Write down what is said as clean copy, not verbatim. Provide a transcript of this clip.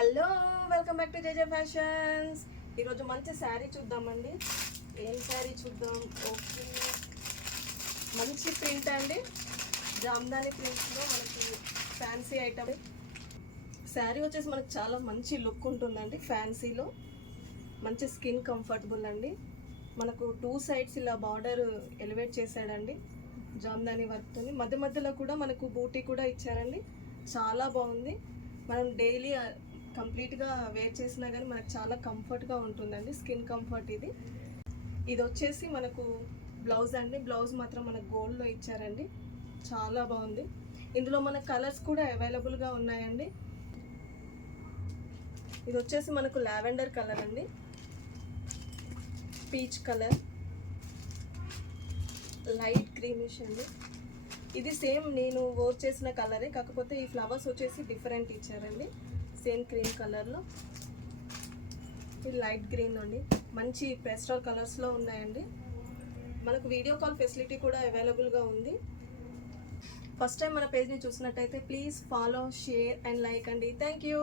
Hello, welcome back to JJ Fashions. ఈరోజు మంచి శారీ చూద్దామండి. ఏం శారీ చూద్దాం? ఓకే, మంచి ప్రింట్ అండి. జామ్దాని ప్రింట్స్లో మనకి ఫ్యాన్సీ ఐటమ్. శారీ వచ్చేసి మనకు చాలా మంచి లుక్ ఉంటుందండి. ఫ్యాన్సీలో మంచి స్కిన్ కంఫర్టబుల్ అండి. మనకు టూ సైడ్స్ ఇలా బార్డర్ ఎలివేట్ చేశాడండి జామ్దాని వర్క్తో. మధ్య మధ్యలో కూడా మనకు బూటీ కూడా ఇచ్చారండి. చాలా బాగుంది. మనం డైలీ కంప్లీట్గా వేర్ చేసినా కానీ మనకు చాలా కంఫర్ట్గా ఉంటుందండి. స్కిన్ కంఫర్ట్ ఇది. ఇది వచ్చేసి మనకు బ్లౌజ్ అండి. బ్లౌజ్ మాత్రం మనకు గోల్డ్లో ఇచ్చారండి. చాలా బాగుంది. ఇందులో మన కలర్స్ కూడా అవైలబుల్గా ఉన్నాయండి. ఇది వచ్చేసి మనకు లావెండర్ కలర్ అండి, పీచ్ కలర్, లైట్ క్రీమిష్ అండి. ఇది సేమ్ నేను వేర్ చేసిన కలరే, కాకపోతే ఈ ఫ్లవర్స్ వచ్చేసి డిఫరెంట్ ఇచ్చారండి. సేమ్ క్రీమ్ కలర్లో. ఇది లైట్ గ్రీన్ అండి. మంచి పేస్టల్ కలర్స్లో ఉన్నాయండి. మనకు వీడియో కాల్ ఫెసిలిటీ కూడా అవైలబుల్గా ఉంది. ఫస్ట్ టైం మన పేజ్ని చూసినట్టయితే please follow, share and like అండి. Thank you.